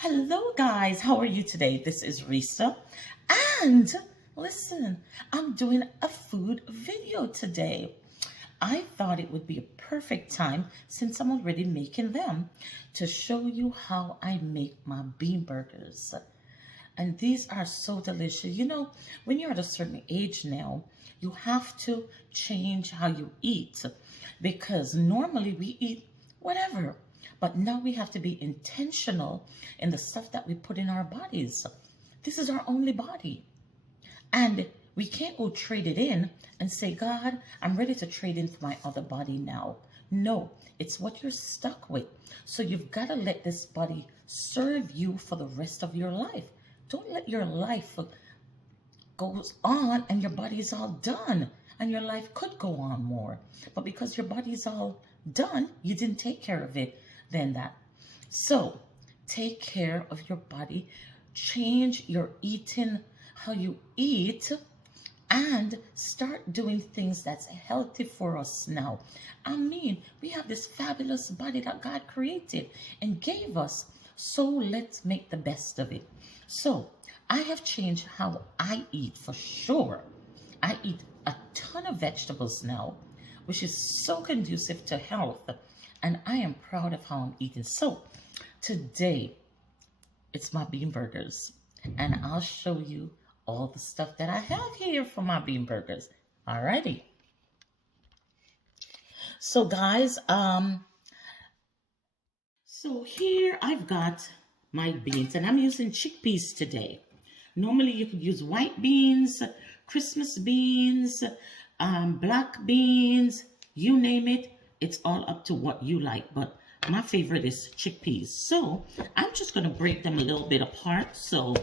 Hello, guys. How are you today? This is Risa. And listen, I'm doing a food video today. I thought it would be a perfect time, since I'm already making them, to show you how I make my bean burgers. And these are so delicious. You know, when you're at a certain age now, you have to change how you eat, because normally we eat whatever. But now we have to be intentional in the stuff that we put in our bodies. This is our only body. And we can't go trade it in and say, God, I'm ready to trade in for my other body now. No, it's what you're stuck with. So you've got to let this body serve you for the rest of your life. Don't let your life goes on and your body's all done. And your life could go on more. But because your body's all done, you didn't take care of it then that. So take care of your body. Change your eating, how you eat, and start doing things that's healthy for us now. I mean, we have this fabulous body that God created and gave us. So let's make the best of it. So I have changed how I eat for sure. I eat a ton of vegetables now, which is so conducive to health. And I am proud of how I'm eating. So today, it's my bean burgers. And I'll show you all the stuff that I have here for my bean burgers. Alrighty. So guys, so here I've got my beans, and I'm using chickpeas today. Normally you could use white beans, Christmas beans, black beans, you name it. It's all up to what you like, but my favorite is chickpeas. So I'm just going to break them a little bit apart so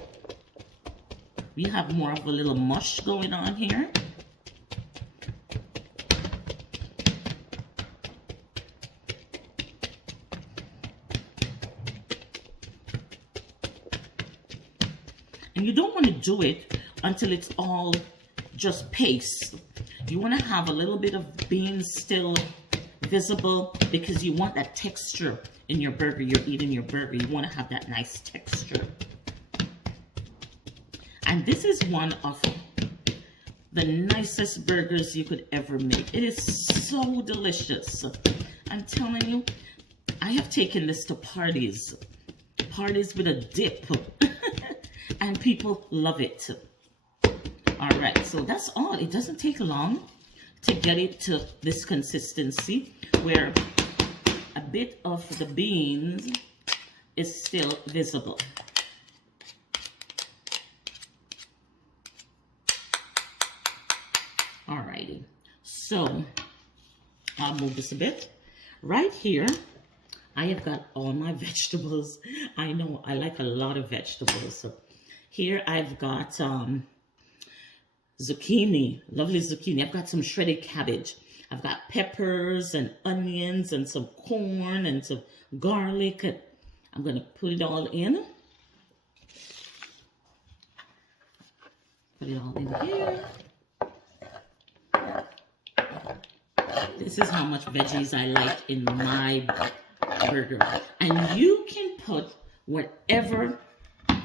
we have more of a little mush going on here. And you don't want to do it until it's all just paste. You want to have a little bit of beans still visible, because you want that texture in your burger. You're eating your burger. You want to have that nice texture. And this is one of the nicest burgers you could ever make. It is so delicious. I'm telling you, I have taken this to parties with a dip, and people love it. All right, so that's all. It doesn't take long to get it to this consistency where a bit of the beans is still visible. Alrighty, so I'll move this a bit. Right here, I have got all my vegetables. I know I like a lot of vegetables. So here I've got zucchini, lovely zucchini. I've got some shredded cabbage. I've got peppers and onions and some corn and some garlic. I'm going to put it all in. Put it all in here. This is how much veggies I like in my burger. And you can put whatever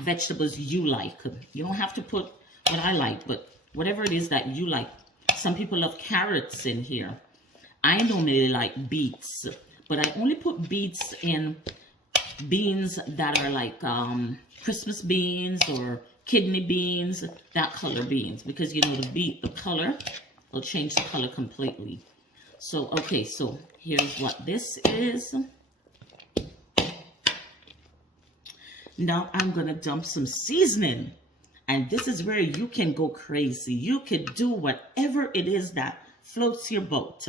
vegetables you like. You don't have to put what I like, but whatever it is that you like. Some people love carrots in here. I normally like beets, but I only put beets in beans that are like Christmas beans or kidney beans, that color beans, because you know the color will change the color completely. So, okay, so here's what this is. Now I'm gonna dump some seasoning. And this is where you can go crazy. You could do whatever it is that floats your boat.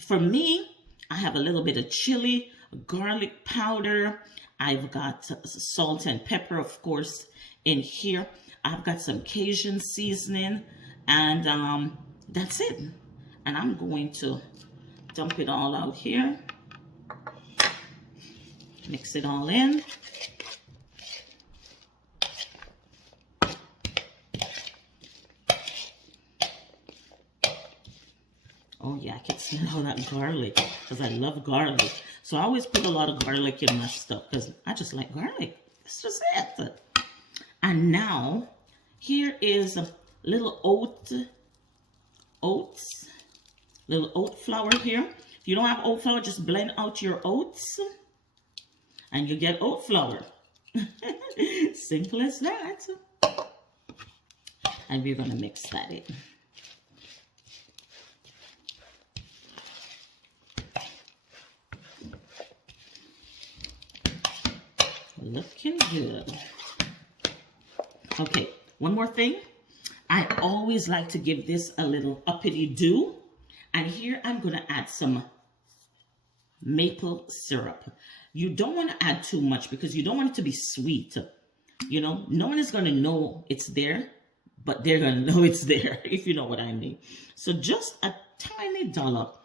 For me, I have a little bit of chili, garlic powder. I've got salt and pepper, of course, in here. I've got some Cajun seasoning, and that's it. And I'm going to dump it all out here. Mix it all in. Oh yeah, I can smell all that garlic because I love garlic. So I always put a lot of garlic in my stuff because I just like garlic. That's just it. And now, here is a little oats, little oat flour here. If you don't have oat flour, just blend out your oats and you get oat flour. Simple as that. And we're going to mix that in. Looking good. Okay, one more thing. I always like to give this a little uppity do. And here I'm going to add some maple syrup. You don't want to add too much because you don't want it to be sweet. You know, no one is going to know it's there, but they're going to know it's there, if you know what I mean. So just a tiny dollop.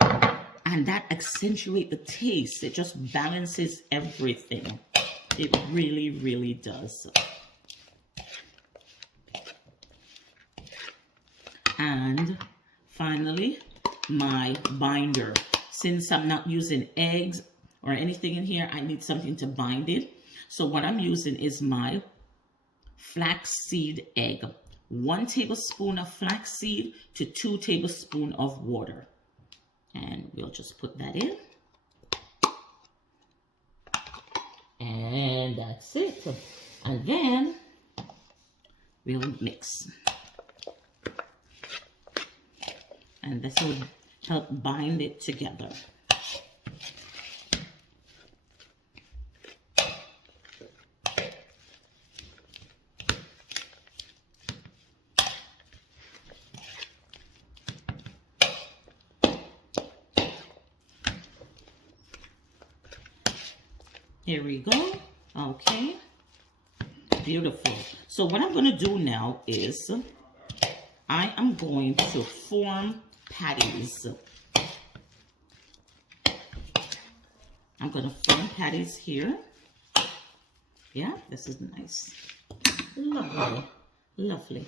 And that accentuates the taste. It just balances everything. It really, really does. And finally, my binder. Since I'm not using eggs or anything in here, I need something to bind it. So what I'm using is my flaxseed egg. 1 tablespoon of flaxseed to 2 tablespoons of water. And we'll just put that in. And that's it. And then we'll mix. And this will help bind it together. Here we go. Okay. Beautiful. So what I'm going to do now is I am going to form patties. I'm going to form patties here. Yeah, this is nice. Lovely. Lovely.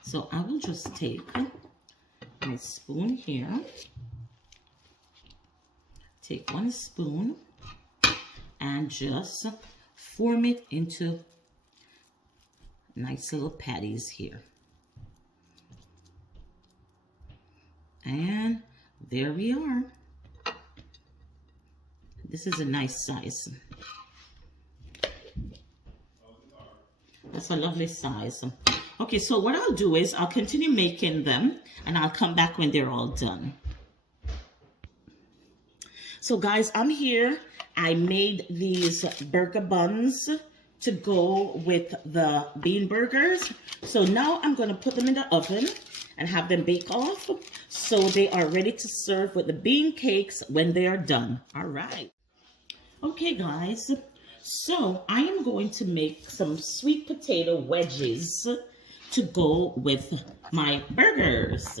So I will just take my spoon here. Take 1 spoon and just form it into nice little patties here. And there we are. This is a nice size. That's a lovely size. Okay, so what I'll do is I'll continue making them and I'll come back when they're all done. So guys, I'm here. I made these burger buns to go with the bean burgers. So now I'm going to put them in the oven and have them bake off so they are ready to serve with the bean cakes when they are done. All right. Okay, guys. So I am going to make some sweet potato wedges to go with my burgers.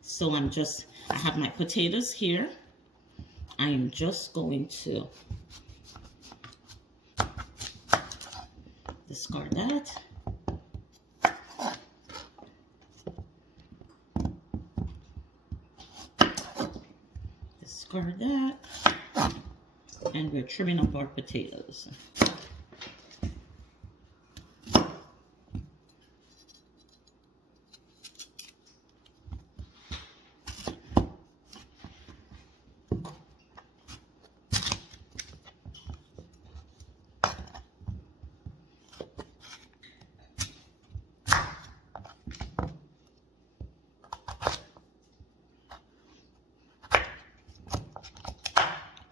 So I have my potatoes here. I am just going to discard that. Discard that. And we're trimming up our potatoes.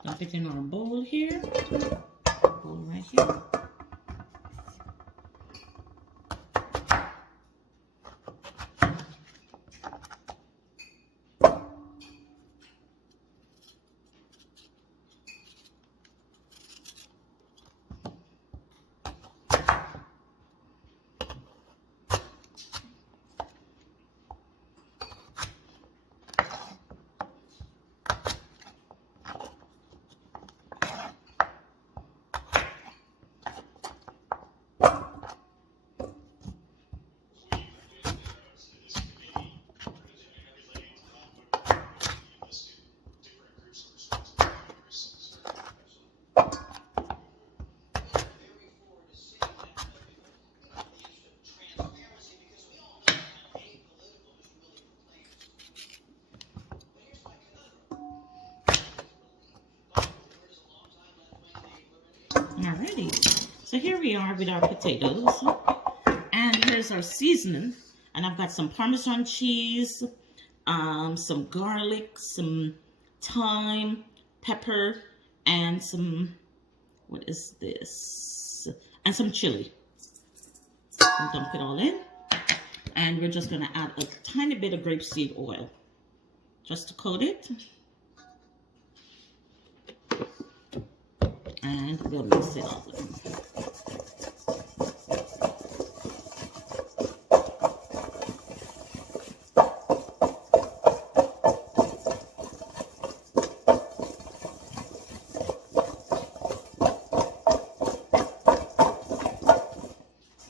Dump it in our bowl here. Bowl right here. Alrighty. So here we are with our potatoes. And here's our seasoning. And I've got some Parmesan cheese, some garlic, some thyme, pepper, and some, what is this? And some chili. We'll dump it all in. And we're just going to add a tiny bit of grapeseed oil just to coat it. And we'll mix it all in.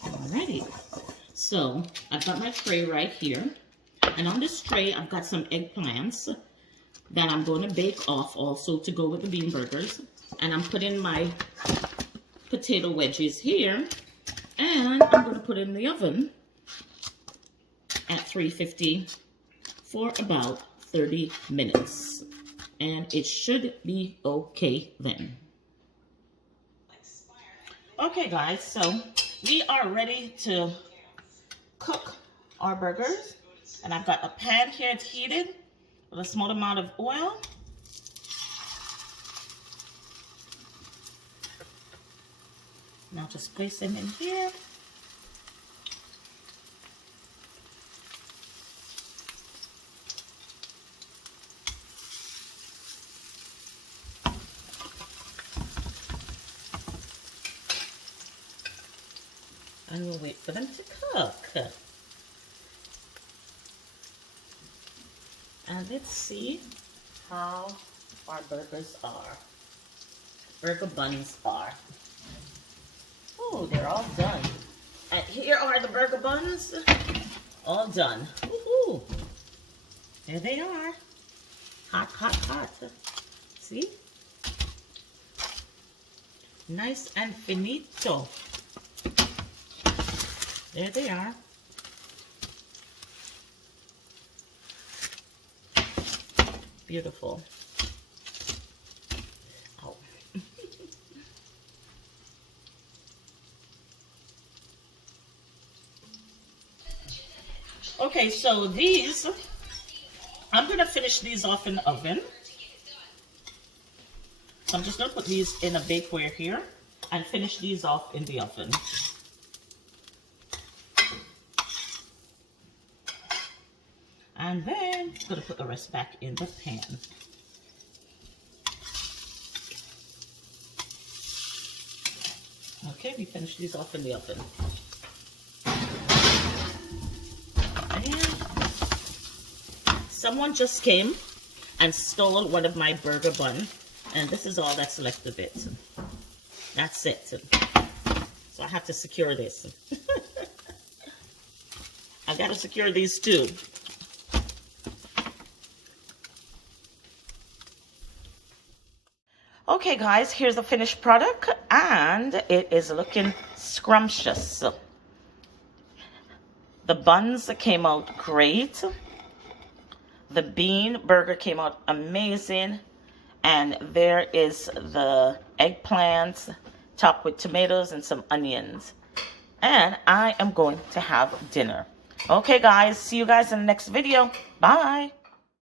Alrighty. So I've got my tray right here. And on this tray, I've got some eggplants that I'm going to bake off also to go with the bean burgers. And I'm putting my potato wedges here. And I'm going to put it in the oven at 350 for about 30 minutes. And it should be okay then. Okay guys, so we are ready to cook our burgers. And I've got a pan here, it's heated with a small amount of oil. Now just place them in here. And we'll wait for them to cook. And let's see how our burgers are. Burger buns are. Oh, they're all done. And here are the burger buns. All done. Woohoo! There they are. Hot, hot, hot. See? Nice and finito. There they are. Beautiful. Oh. Okay, so these, I'm going to finish these off in the oven. So I'm just going to put these in a bakeware here and finish these off in the oven. And then I'm going to put the rest back in the pan. Okay, we finish these off in the oven. And someone just came and stole one of my burger buns. And this is all that's left of it. That's it. So I have to secure this. I got to secure these too. Okay guys, here's the finished product and it is looking scrumptious. The buns came out great. The bean burger came out amazing. And there is the eggplants topped with tomatoes and some onions. And I am going to have dinner. Okay guys, see you guys in the next video. Bye.